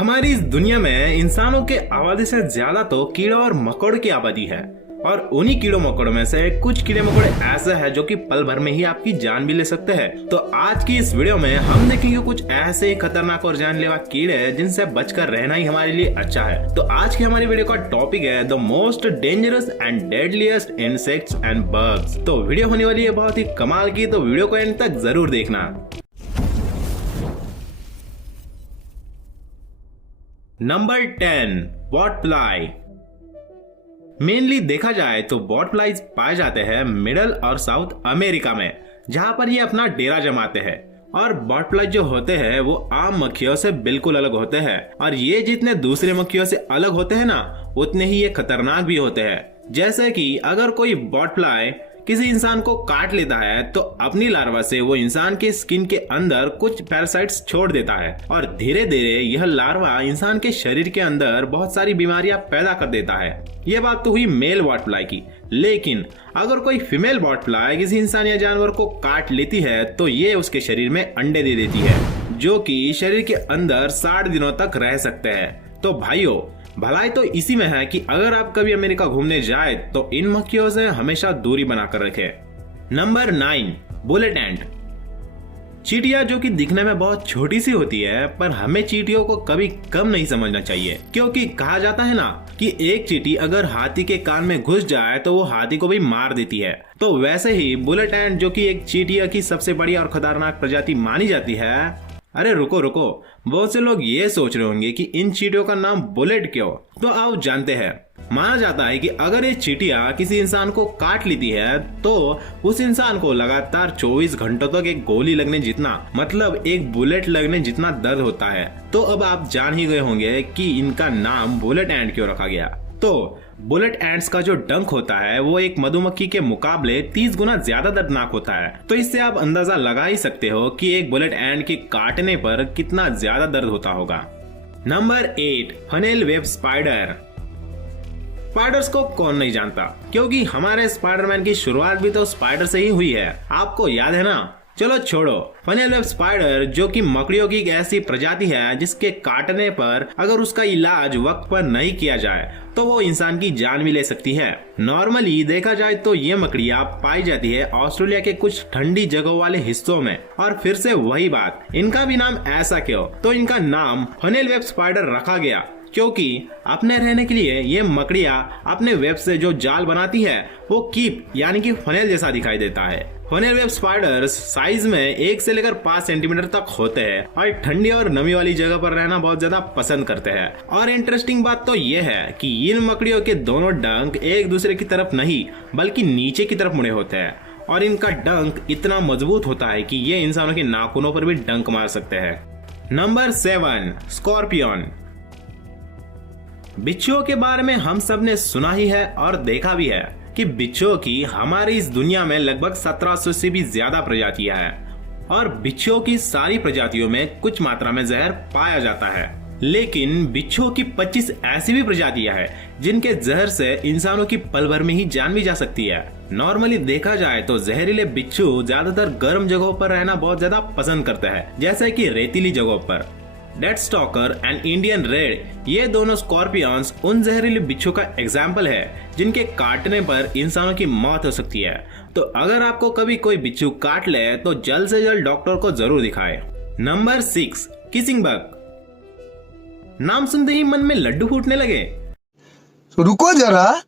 हमारी इस दुनिया में इंसानों के आबादी से ज्यादा तो कीड़ा और मकोड़ की आबादी है और उन्हीं कीड़ों मकोड़ों में से कुछ कीड़े मकोड़े ऐसे हैं जो कि पल भर में ही आपकी जान भी ले सकते हैं। तो आज की इस वीडियो में हम देखेंगे कुछ ऐसे खतरनाक और जानलेवा कीड़े जिनसे बचकर रहना ही हमारे लिए अच्छा है। तो आज की हमारी वीडियो का टॉपिक है the most dangerous and deadliest insects and bugs. तो वीडियो होने वाली है बहुत ही कमाल की, तो वीडियो को एंड तक जरूर देखना। नंबर 10, बॉटफ्लाई। मेनली देखा जाए तो बॉटफ्लाइज पाए जाते हैं मिडल और साउथ अमेरिका में, जहां पर ये अपना डेरा जमाते हैं। और बॉटफ्लाई जो होते हैं वो आम मक्खियों से बिल्कुल अलग होते हैं, और ये जितने दूसरे मक्खियों से अलग होते हैं ना, उतने ही ये खतरनाक भी होते हैं। जैसे कि अगर कोई बॉटफ्लाई किसी इंसान को काट लेता है तो अपनी लार्वा से वो इंसान के स्किन के अंदर कुछ पैरासाइट्स छोड़ देता है, और धीरे धीरे यह लार्वा इंसान के शरीर के अंदर बहुत सारी बीमारियां पैदा कर देता है। ये बात तो हुई मेल बॉटफ्लाई की। लेकिन अगर कोई फीमेल बॉटफ्लाई किसी इंसान या जानवर को काट लेती है तो ये उसके शरीर में अंडे दे देती है, जो कि शरीर के अंदर 60 दिनों तक रह सकते हैं। तो भाइयों, भलाई तो इसी में है कि अगर आप कभी अमेरिका घूमने जाए तो इन मक्खियों से हमेशा दूरी बनाकर रखें। नंबर 9, बुलेट एंट। चींटियां जो कि दिखने में बहुत छोटी सी होती है, पर हमें चींटियों को कभी कम नहीं समझना चाहिए, क्योंकि कहा जाता है ना कि एक चींटी अगर हाथी के कान में घुस जाए तो वो हाथी को भी मार देती है। तो वैसे ही बुलेट एंट, जो कि एक चींटिया की सबसे बड़ी और खतरनाक प्रजाति मानी जाती है। अरे रुको, बहुत से लोग ये सोच रहे होंगे कि इन चींटियों का नाम बुलेट क्यों। तो आओ जानते हैं। माना जाता है कि अगर ये चींटियां किसी इंसान को काट लेती है तो उस इंसान को लगातार 24 घंटों तक एक गोली लगने जितना, मतलब एक बुलेट लगने जितना दर्द होता है। तो अब आप जान ही गए होंगे कि इनका नाम बुलेट एंट क्यों रखा गया। तो बुलेट एंट्स का जो डंक होता है वो एक मधुमक्खी के मुकाबले 30 गुना ज्यादा दर्दनाक होता है। तो इससे आप अंदाजा लगा ही सकते हो कि एक बुलेट एंट के काटने पर कितना ज्यादा दर्द होता होगा। Number 8, funnel web spider. Spiders को कौन नहीं जानता, क्योंकि हमारे स्पाइडरमैन की शुरुआत भी तो स्पाइडर से ही हुई है। आपको याद है ना। चलो छोड़ो, फनेल वेब स्पाइडर जो कि मकड़ियों की एक ऐसी प्रजाति है जिसके काटने पर अगर उसका इलाज वक्त पर नहीं किया जाए तो वो इंसान की जान भी ले सकती है। नॉर्मली देखा जाए तो ये मकड़ियाँ पाई जाती है ऑस्ट्रेलिया के कुछ ठंडी जगहों वाले हिस्सों में। और फिर से वही बात, इनका भी नाम ऐसा क्यों? तो इनका नाम फनेल वेब स्पाइडर रखा गया क्योंकि अपने रहने के लिए ये मकड़ियाँ अपने वेब से जो जाल बनाती है वो कीप यानी कि फनेल जैसा दिखाई देता है। फनेल वेब स्पाइडर्स साइज में 1 से लेकर 5 सेंटीमीटर तक होते हैं और ठंडी और नमी वाली जगह पर रहना बहुत ज्यादा पसंद करते हैं। और इंटरेस्टिंग बात तो ये है कि इन मकड़ियों के दोनों डंक एक दूसरे की तरफ नहीं बल्कि नीचे की तरफ मुड़े होते हैं, और इनका डंक इतना मजबूत होता है कि ये इंसानों के नाखूनों पर भी डंक मार सकते हैं। Number 7, scorpion. बिच्छुओं के बारे में हम सब ने सुना ही है और देखा भी है कि बिच्छुओं की हमारी इस दुनिया में लगभग 1700 से भी ज्यादा प्रजातियां हैं, और बिच्छुओं की सारी प्रजातियों में कुछ मात्रा में जहर पाया जाता है। लेकिन बिच्छुओं की 25 ऐसी भी प्रजातियां हैं जिनके जहर से इंसानों की पल भर में ही जान भी जा सकती है। नॉर्मली देखा जाए तो जहरीले बिच्छू ज्यादातर गर्म जगहों पर रहना बहुत ज्यादा पसंद करते हैं, जैसे कि रेतीली जगहों पर। Death stalker and Indian red, ये दोनों स्कॉर्पियंस उन जहरीले बिच्छू का एग्जाम्पल है जिनके काटने पर इंसानों की मौत हो सकती है। तो अगर आपको कभी कोई बिच्छू काट ले तो जल्द से जल्द डॉक्टर को जरूर दिखाएं। Number 6, kissing bug. नाम सुनते ही मन में लड्डू फूटने लगे। रुको जरा,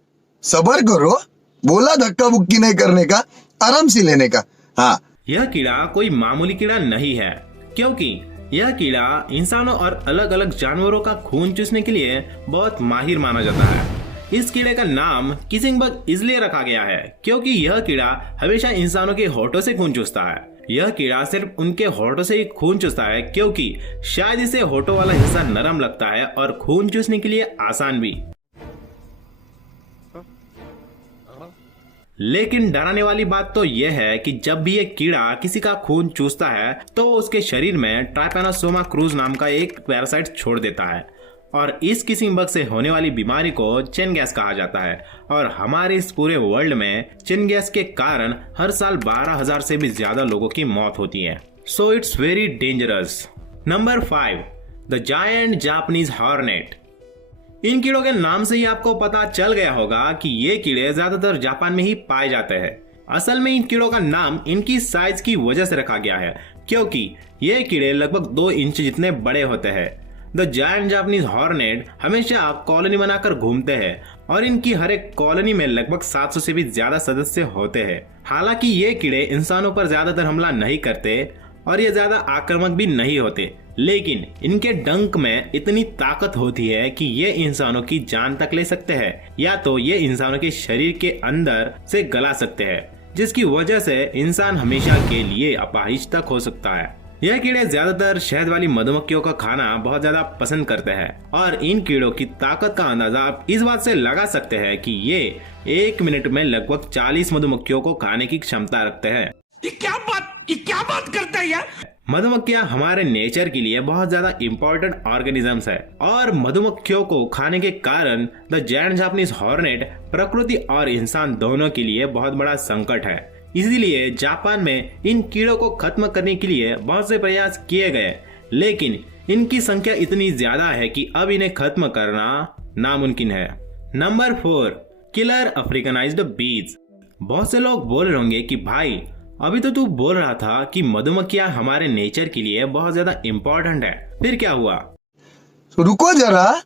सब्र करो, बोला धक्का बुक्की नहीं करने का, आराम से लेने का। हाँ, यह कीड़ा कोई मामूली कीड़ा नहीं है, क्योंकि यह कीड़ा इंसानों और अलग अलग जानवरों का खून चूसने के लिए बहुत माहिर माना जाता है। इस कीड़े का नाम किसिंग बग इसलिए रखा गया है क्योंकि यह कीड़ा हमेशा इंसानों के होठों से खून चूसता है। यह कीड़ा सिर्फ उनके होठों से ही खून चूसता है क्योंकि शायद इसे होठों वाला हिस्सा नरम लगता है और खून चूसने के लिए आसान भी। लेकिन डराने वाली बात तो यह है कि जब भी एक कीड़ा किसी का खून चूसता है तो उसके शरीर में ट्राइपैनोसोमा क्रूज नाम का एक पैरासाइट छोड़ देता है, और इस किसिंग बग से होने वाली बीमारी को चिन गैस कहा जाता है। और हमारे इस पूरे वर्ल्ड में चिन गैस के कारण हर साल 12,000 से भी ज्यादा लोगों की मौत होती है। So it's very dangerous. Number 5, the giant Japanese hornet. इन कीड़ों के नाम से ही आपको पता चल गया होगा कि ये कीड़े ज्यादातर जापान में ही पाए जाते हैं। असल में इन कीड़ों का नाम इनकी साइज की वजह से रखा गया है, क्योंकि ये कीड़े लगभग 2 इंच जितने बड़े होते हैं। द जायंट जापानीज हॉर्नेट हमेशा कॉलोनी बनाकर घूमते हैं और इनकी हर एक कॉलोनी में लगभग 700 से भी ज्यादा सदस्य होते हैं। हालांकि ये कीड़े इंसानों पर ज्यादातर हमला नहीं करते और ये ज्यादा आक्रामक भी नहीं होते, लेकिन इनके डंक में इतनी ताकत होती है कि ये इंसानों की जान तक ले सकते हैं, या तो ये इंसानों के शरीर के अंदर से गला सकते हैं, जिसकी वजह से इंसान हमेशा के लिए अपाहिज तक हो सकता है। यह कीड़े ज्यादातर शहद वाली मधुमक्खियों का खाना बहुत ज्यादा पसंद करते हैं और इन कीड़ों की ताकत का अंदाजा आप इस बात से लगा सकते हैं कि ये 1 मिनट में लगभग 40 मधुमक्खियों को खाने की क्षमता रखते हैं। ये क्या बात करता है यार। मधुमक्खियां हमारे नेचर के लिए बहुत ज्यादा इम्पोर्टेंट ऑर्गेनिजम्स है और मधुमक्खियों को खाने के कारण द जायंट जापानीज हॉर्नेट प्रकृति और इंसान दोनों के लिए बहुत बड़ा संकट है। इसीलिए जापान में इन कीड़ों को खत्म करने के लिए बहुत से प्रयास किए गए, लेकिन इनकी संख्या इतनी ज्यादा है कि अब इन्हें खत्म करना नामुमकिन है। नंबर 4, किलर अफ्रीकनाइज्ड बीज। बहुत से लोग बोल रहे होंगे कि भाई अभी तो तू बोल रहा था कि मधुमक्खियां हमारे नेचर के लिए बहुत ज्यादा इम्पोर्टेंट है, फिर क्या हुआ? रुको जरा,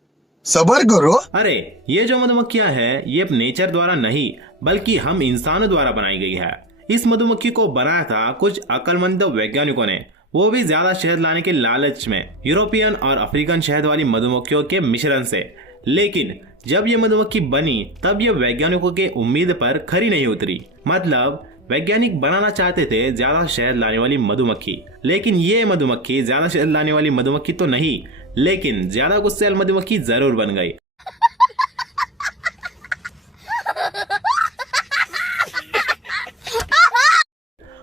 सबर करो। अरे ये जो मधुमक्खियां हैं ये नेचर द्वारा नहीं बल्कि हम इंसानों द्वारा बनाई गई है। इस मधुमक्खी को बनाया था कुछ अक्लमंद वैज्ञानिकों ने, वो भी ज्यादा शहद लाने के लालच में, यूरोपियन और अफ्रीकन शहद वाली मधुमक्खियों के मिश्रण से। लेकिन जब ये मधुमक्खी बनी तब ये वैज्ञानिकों के उम्मीद पर खरी नहीं उतरी। मतलब वैज्ञानिक बनाना चाहते थे ज्यादा शहद लाने वाली मधुमक्खी, लेकिन ये मधुमक्खी ज्यादा शहद लाने वाली मधुमक्खी तो नहीं, लेकिन ज्यादा गुस्सैल मधुमक्खी जरूर बन गई।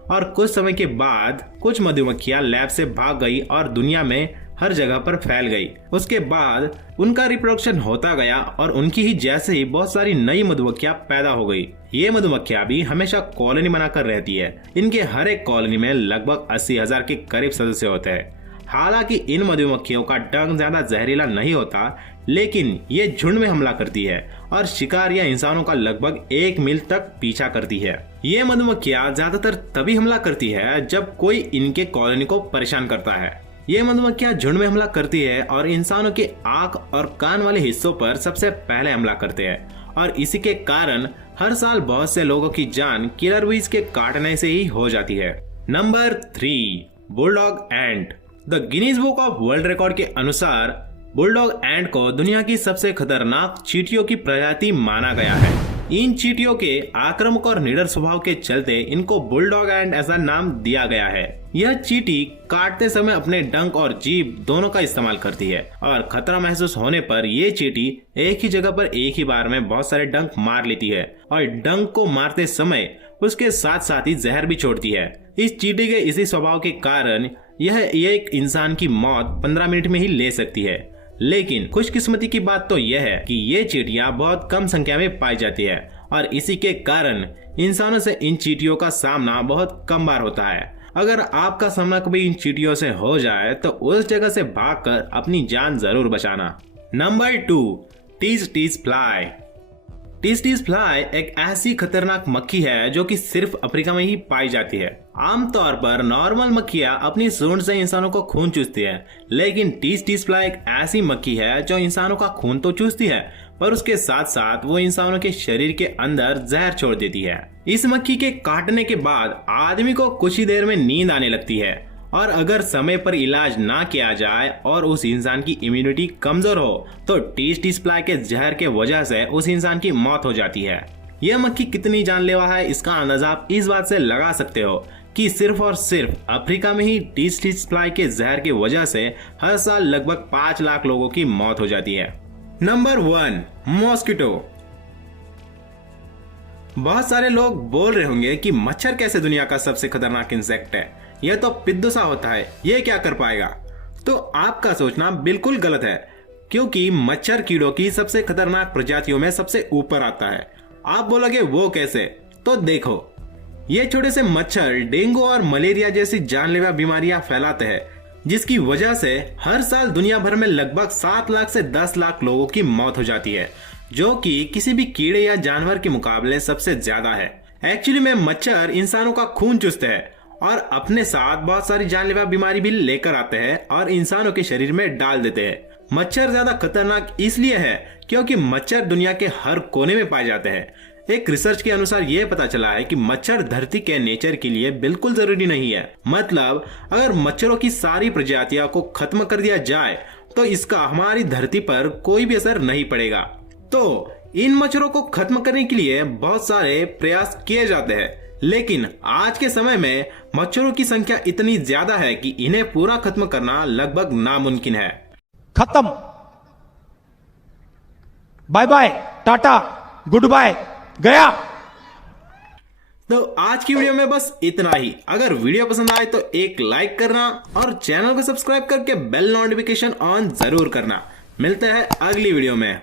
और कुछ समय के बाद कुछ मधुमक्खियां लैब से भाग गई और दुनिया में हर जगह पर फैल गई। उसके बाद उनका रिप्रोडक्शन होता गया और उनकी ही जैसे ही बहुत सारी नई मधुमक्खियां पैदा हो गई। ये मधुमक्खियां भी हमेशा कॉलोनी बनाकर रहती है। इनके हर एक कॉलोनी में लगभग 80,000 के करीब सदस्य होते हैं। हालांकि इन मधुमक्खियों का डंक ज्यादा जहरीला नहीं होता, लेकिन ये झुंड में हमला करती है और शिकार या इंसानों का लगभग 1 मील तक पीछा करती है। ये मधुमक्खियां ज्यादातर तभी हमला करती है जब कोई इनके कॉलोनी को परेशान करता है। ये मधुमक्खियां झुंड में हमला करती है और इंसानों के आंख और कान वाले हिस्सों पर सबसे पहले हमला करते हैं और इसी के कारण हर साल बहुत से लोगों की जान किलर बीज के काटने से ही हो जाती है। Number 3, bulldog ant. The Guinness book of world record के अनुसार बुलडॉग एंट को दुनिया की सबसे खतरनाक चींटियों की प्रजाति माना गया है। इन चींटियों के आक्रामक और निडर स्वभाव के चलते इनको बुलडॉग एंट ऐसा नाम दिया गया है। यह चींटी काटते समय अपने डंक और जीभ दोनों का इस्तेमाल करती है और खतरा महसूस होने पर ये चींटी एक ही जगह पर एक ही बार में बहुत सारे डंक मार लेती है और डंक को मारते समय उसके साथ साथ ही जहर भी छोड़ती है। इस चींटी के इसी स्वभाव के कारण यह एक इंसान की मौत 15 मिनट में ही ले सकती है। लेकिन खुशकिस्मती की बात तो यह है कि ये चींटियां बहुत कम संख्या में पाई जाती है और इसी के कारण इंसानों से इन चींटियों का सामना बहुत कम बार होता है। अगर आपका सामना कभी इन चींटियों से हो जाए तो उस जगह से भागकर अपनी जान जरूर बचाना। Number 2, tsetse fly. Tsetse fly एक ऐसी खतरनाक मक्खी है जो कि सिर्फ अफ्रीका में ही पाई जाती है। आमतौर पर नॉर्मल मक्खियां अपनी सूंड से इंसानों को खून चूसती है, लेकिन टीज टीज फ्लाई एक ऐसी मक्खी है जो इंसानों का खून तो चूसती है पर उसके साथ साथ वो इंसानों के शरीर के अंदर जहर छोड़ देती है। इस मक्खी के काटने के बाद आदमी को कुछ ही देर में नींद आने लगती है और अगर समय पर इलाज ना किया जाए और उस इंसान की इम्यूनिटी कमजोर हो तो टीज टीज फ्लाई के जहर के वजह से उस इंसान की मौत हो जाती है। यह मक्खी कितनी जानलेवा है इसका अंदाजा आप इस बात से लगा सकते हो कि सिर्फ और सिर्फ अफ्रीका में ही टीज टीज फ्लाई के जहर की वजह से हर साल लगभग 5 लाख लोगों की मौत हो जाती है। Number 1, mosquito. बहुत सारे लोग बोल रहे होंगे कि मच्छर कैसे दुनिया का सबसे खतरनाक इंसेक्ट है, यह तो पिद्दू सा होता है, यह क्या कर पाएगा। तो आपका सोचना बिल्कुल गलत है, क्योंकि मच्छर कीड़ों की सबसे खतरनाक प्रजातियों में सबसे ऊपर आता है। आप बोलोगे वो कैसे, तो देखो, ये छोटे से मच्छर डेंगू और मलेरिया जैसी जानलेवा बीमारियां फैलाते हैं। जिसकी वजह से हर साल दुनिया भर में लगभग 7 लाख से 10 लाख लोगों की मौत हो जाती है, जो कि किसी भी कीड़े या जानवर के मुकाबले सबसे ज्यादा है। एक्चुअली में मच्छर इंसानों का खून चूसते हैं और अपने साथ बहुत सारी जानलेवा बीमारी भी लेकर आते हैं और इंसानों के शरीर में डाल देते हैं। मच्छर ज्यादा खतरनाक इसलिए है क्योंकि मच्छर दुनिया के हर कोने में पाए जाते हैं। एक रिसर्च के अनुसार यह पता चला है कि मच्छर धरती के नेचर के लिए बिल्कुल जरूरी नहीं है। मतलब अगर मच्छरों की सारी प्रजातियों को खत्म कर दिया जाए तो इसका हमारी धरती पर कोई भी असर नहीं पड़ेगा। तो इन मच्छरों को खत्म करने के लिए बहुत सारे प्रयास किए जाते हैं, लेकिन आज के समय में मच्छरों की संख्या इतनी ज्यादा है कि इन्हें पूरा खत्म करना लगभग नामुमकिन है। खत्म, बाय बाय, टाटा, गुड बाय, गया। तो आज की वीडियो में बस इतना ही। अगर वीडियो पसंद आए तो एक लाइक करना और चैनल को सब्सक्राइब करके बेल नोटिफिकेशन ऑन जरूर करना। मिलते हैं अगली वीडियो में।